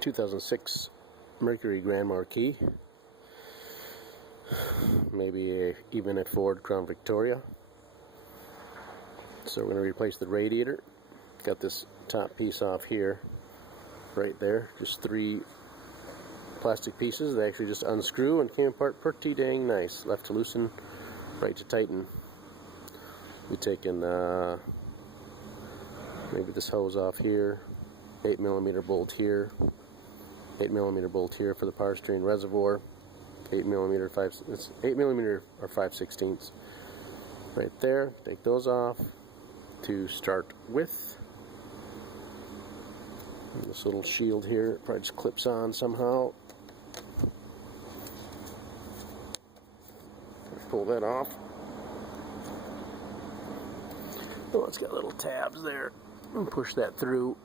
2006 Mercury Marauder, maybe even a Ford Crown Victoria. So we're going to replace the radiator. Got this top piece off here, right there, just 3 plastic pieces. They actually just unscrew and came apart pretty dang nice. Left to loosen, right to tighten. We taken maybe this hose off here, 8mm bolt here, 8mm bolt here for the power steering reservoir, 8mm, it's 8mm or 5/16 right there. Take those off to start with. And this little shield here probably just clips on somehow. Pull that off. Oh, it's got little tabs there. And push that through.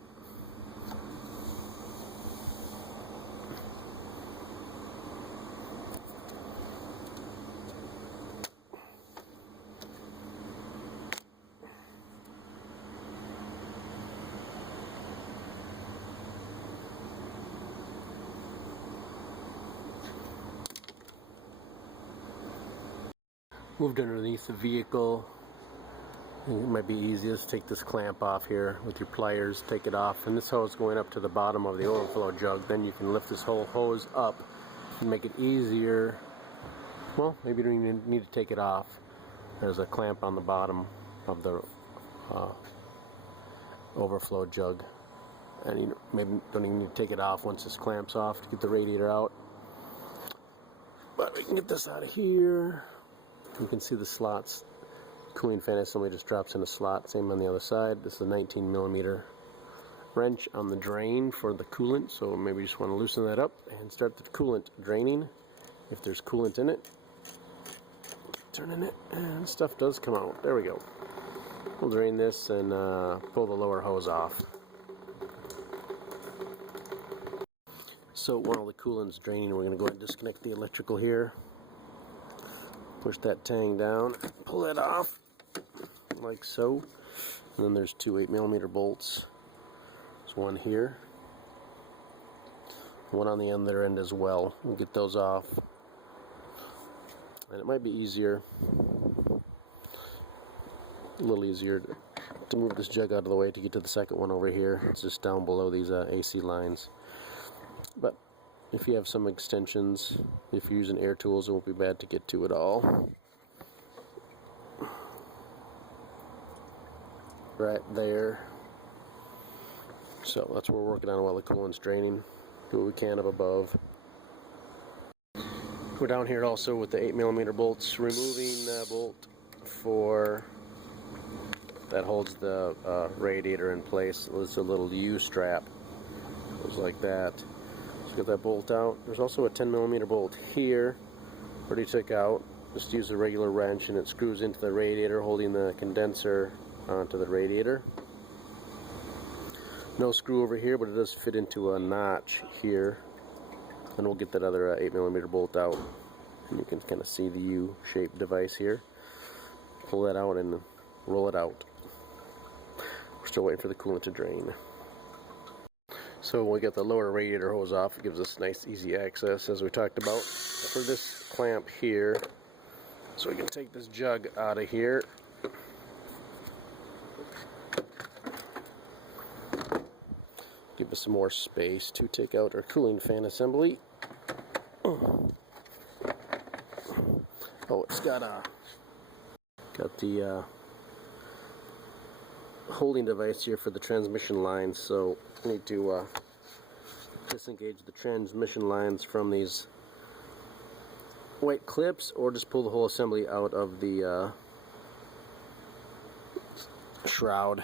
Moved underneath the vehicle. It might be easiest to take this clamp off here with your pliers, take it off, and this hose going up to the bottom of the overflow jug. Then you can lift this whole hose up and make it easier. Well, maybe you don't even need to take it off. There's a clamp on the bottom of the overflow jug, and you maybe don't even need to take it off once this clamps off to get the radiator out. But we can get this out of here. You can see the slots. Cooling fan assembly just drops in a slot. Same on the other side. This is a 19mm wrench on the drain for the coolant, so maybe you just want to loosen that up and start the coolant draining if there's coolant in it. Turning it, and stuff does come out. There we go. We'll drain this and pull the lower hose off. So while the coolant's draining, we're going to go ahead and disconnect the electrical here. Push that tang down, pull that off, like so. And then there's 2 8mm bolts. There's one here, one on the other end as well. We'll get those off. And it might be easier, a little easier to move this jug out of the way to get to the second one over here. It's just down below these AC lines. But if you have some extensions, if you're using air tools, it won't be bad to get to it all. Right there. So that's what we're working on while the coolant's draining. Do what we can up above. We're down here also with the 8mm bolts, removing the bolt for that holds the radiator in place. It's a little U-strap. Goes like that. Get that bolt out. There's also a 10mm bolt here, already took out. Just use a regular wrench and it screws into the radiator, holding the condenser onto the radiator. No screw over here, but it does fit into a notch here. And we'll get that other 8mm bolt out, and you can kind of see the U-shaped device here. Pull that out and roll it out. We're still waiting for the coolant to drain. So when we get the lower radiator hose off, it gives us nice easy access, as we talked about, for this clamp here. So we can take this jug out of here. Give us some more space to take out our cooling fan assembly. Oh, it's got the holding device here for the transmission lines, so I need to disengage the transmission lines from these white clips, or just pull the whole assembly out of the shroud.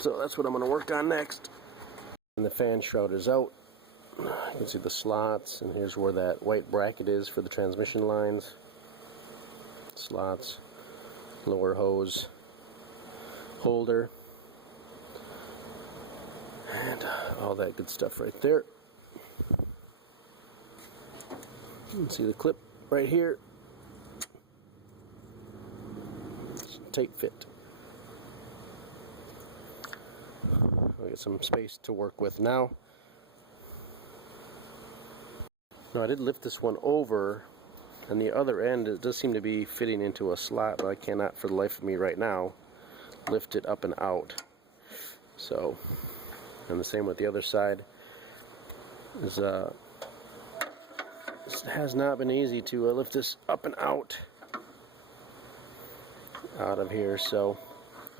So that's what I'm going to work on next. And the fan shroud is out. You can see the slots, and here's where that white bracket is for the transmission lines. Slots, lower hose holder, and all that good stuff right there. You can see the clip right here. It's a tight fit. get some space to work with now. Now I did lift this one over, and the other end, it does seem to be fitting into a slot, but I cannot for the life of me right now lift it up and out. So, and the same with the other side. It has not been easy to lift this up and out of here, so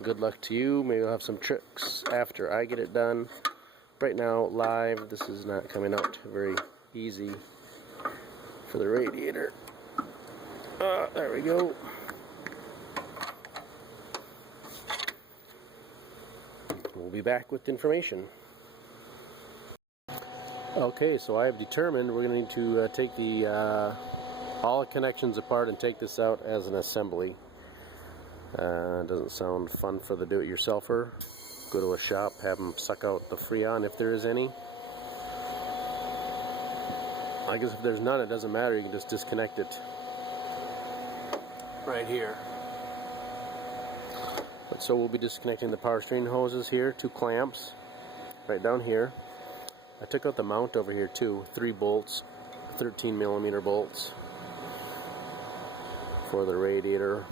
good luck to you. Maybe I'll have some tricks after I get it done. Right now, live, this is not coming out very easy for the radiator. There we go. We'll be back with information. Okay, so I have determined we're going to need to take the all the connections apart and take this out as an assembly. Doesn't sound fun for the do-it-yourselfer. Go to a shop, have them suck out the freon if there is any. I guess if there's none, it doesn't matter. You can just disconnect it right here. But so we'll be disconnecting the power steering hoses here, 2 clamps right down here. I took out the mount over here too, 3 bolts, 13mm bolts for the radiator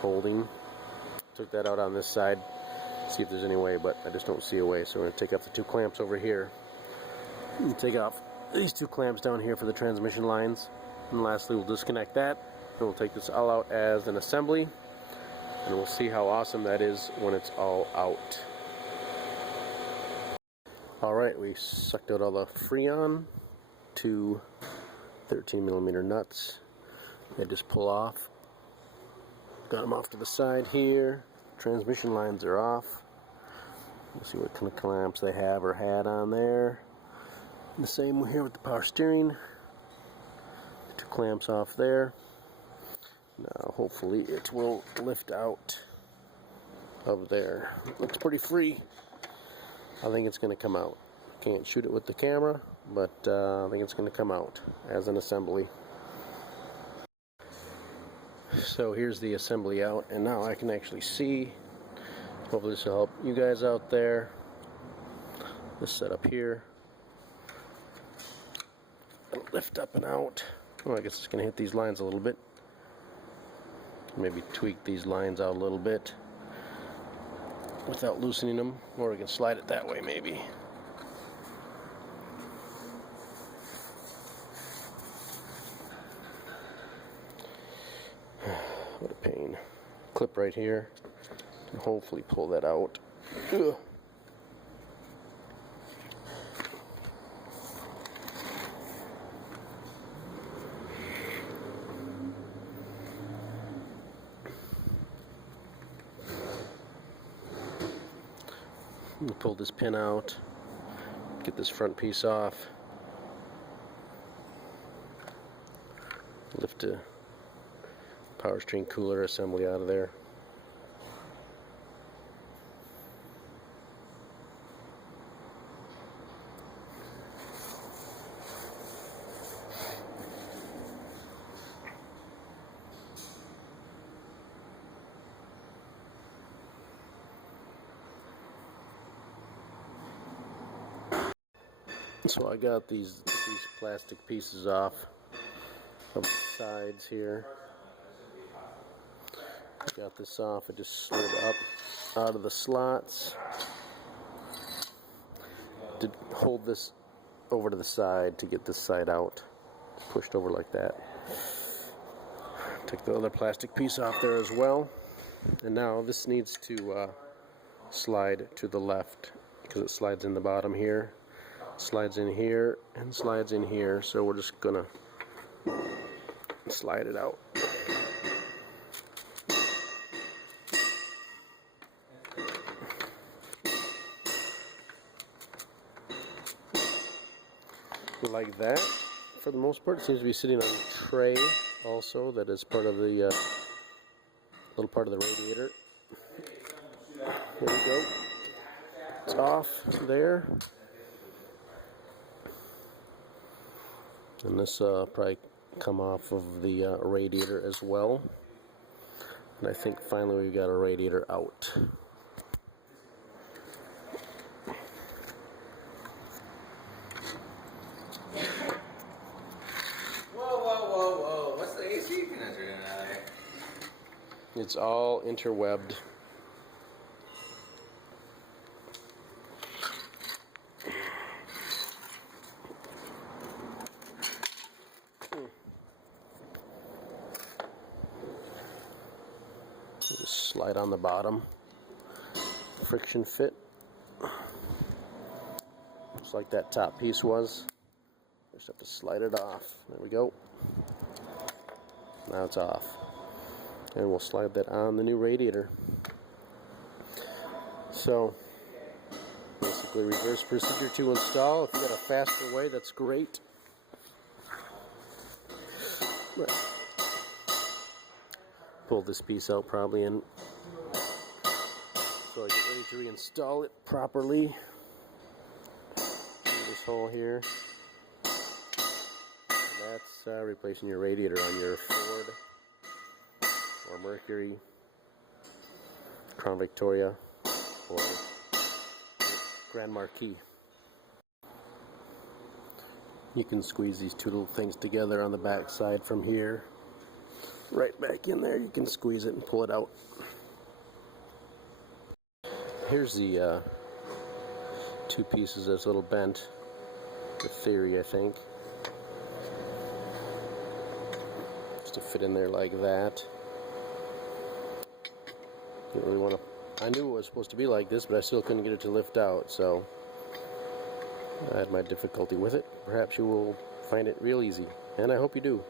holding. Took that out on this side, see if there's any way, but I just don't see a way, so we're going to take off the 2 clamps over here and take off these 2 clamps down here for the transmission lines. And lastly, we'll disconnect that, and we'll take this all out as an assembly, and we'll see how awesome that is when it's all out. Alright, we sucked out all the freon, 2 13mm nuts. They just pull off. Got them off to the side here. Transmission lines are off. We'll see what kind of clamps they have or had on there. And the same here with the power steering. 2 clamps off there. Now hopefully it will lift out of there. Looks pretty free. I think it's going to come out. Can't shoot it with the camera, but I think it's going to come out as an assembly. So here's the assembly out, and now I can actually see. Hopefully this will help you guys out there. This setup here. It'll lift up and out. Oh, I guess it's going to hit these lines a little bit. Maybe tweak these lines out a little bit without loosening them, or we can slide it that way maybe. What a pain. Clip right here, and hopefully pull that out. Ugh. Pull this pin out, get this front piece off, lift a power steering cooler assembly out of there. So I got these plastic pieces off of the sides here. Got this off. I just slid up out of the slots. Did hold this over to the side to get this side out. Pushed over like that. Took the other plastic piece off there as well. And now this needs to slide to the left because it slides in the bottom here. Slides in here and slides in here, so we're just gonna slide it out. Like that, for the most part. It seems to be sitting on a tray also that is part of the little part of the radiator. Here we go. It's off there. And this probably come off of the radiator as well. And I think finally we've got a radiator out. It's all interwebbed. Just slide on the bottom. Friction fit. Just like that top piece was. Just have to slide it off. There we go. Now it's off. And we'll slide that on the new radiator. So, basically reverse procedure to install. If you got a faster way, that's great. Right. Pull this piece out probably and so I get ready to reinstall it properly. This hole here. That's replacing your radiator on your Ford or Mercury, Crown Victoria, or Grand Marquis. You can squeeze these two little things together on the back side from here. Right back in there, you can squeeze it and pull it out. Here's the two pieces that's a little bent. The theory, I think. Just to fit in there like that. Didn't really want to. I knew it was supposed to be like this, but I still couldn't get it to lift out, so I had my difficulty with it. Perhaps you will find it real easy, and I hope you do.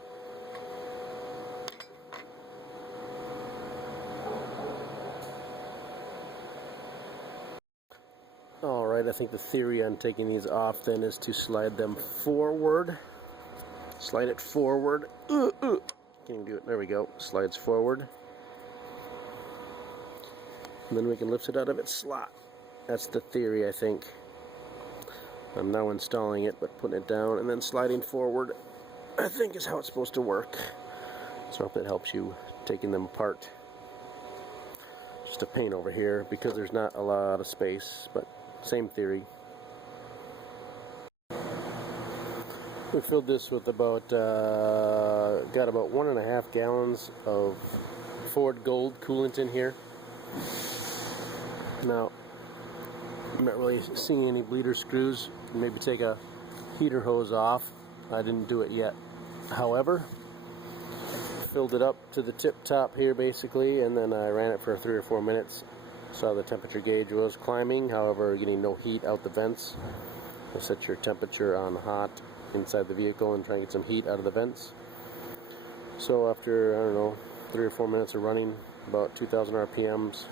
Alright, I think the theory on taking these off then is to slide them forward. Slide it forward. Can't even do it. There we go. Slides forward. And then we can lift it out of its slot. That's the theory, I think. I'm now installing it, but putting it down and then sliding forward, I think, is how it's supposed to work. So I hope that helps you taking them apart. Just a pain over here because there's not a lot of space, but same theory. We filled this with about, got about 1.5 gallons of Ford Gold coolant in here. Now, I'm not really seeing any bleeder screws. Maybe take a heater hose off. I didn't do it yet. However, filled it up to the tip top here basically, and then I ran it for 3 or 4 minutes. Saw the temperature gauge was climbing, however getting no heat out the vents. You'll set your temperature on hot inside the vehicle and try and get some heat out of the vents. So after, I don't know, 3 or 4 minutes of running, about 2,000 RPMs,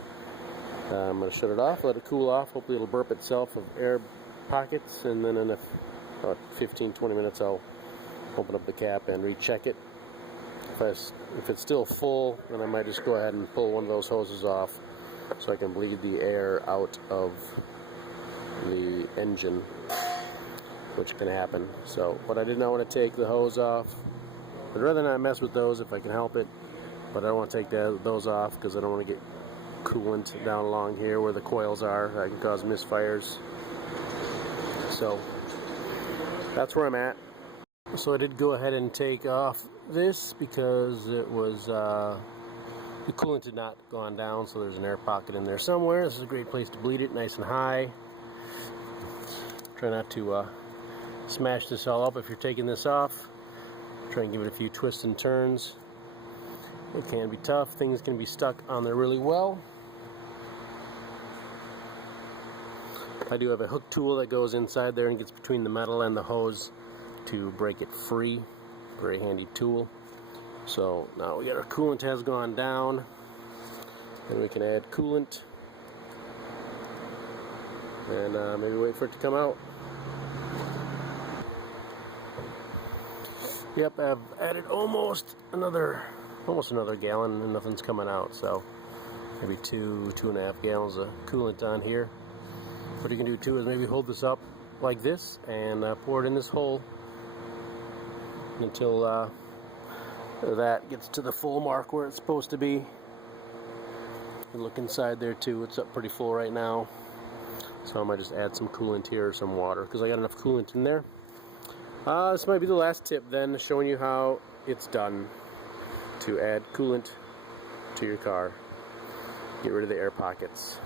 I'm going to shut it off, let it cool off. Hopefully it'll burp itself of air pockets, and then in about 15-20 minutes I'll open up the cap and recheck it. If it's still full, then I might just go ahead and pull one of those hoses off so I can bleed the air out of the engine, which can happen. So, but I did not want to take the hose off. I'd rather not mess with those if I can help it, but I don't want to take those off because I don't want to get coolant down along here where the coils are. That can cause misfires. So that's where I'm at. So I did go ahead and take off this because it was the coolant had not gone down, so there's an air pocket in there somewhere. This is a great place to bleed it, nice and high. Try not to smash this all up if you're taking this off. Try and give it a few twists and turns. It can be tough. Things can be stuck on there really well. I do have a hook tool that goes inside there and gets between the metal and the hose to break it free. Very handy tool. So now we got our coolant has gone down, and we can add coolant and maybe wait for it to come out. Yep, I've added almost another gallon and nothing's coming out, so maybe 2.5 gallons of coolant on here. What you can do too is maybe hold this up like this and pour it in this hole until that gets to the full mark where it's supposed to be. And look inside there too, it's up pretty full right now. So I might just add some coolant here or some water because I got enough coolant in there. This might be the last tip then, showing you how it's done to add coolant to your car. Get rid of the air pockets.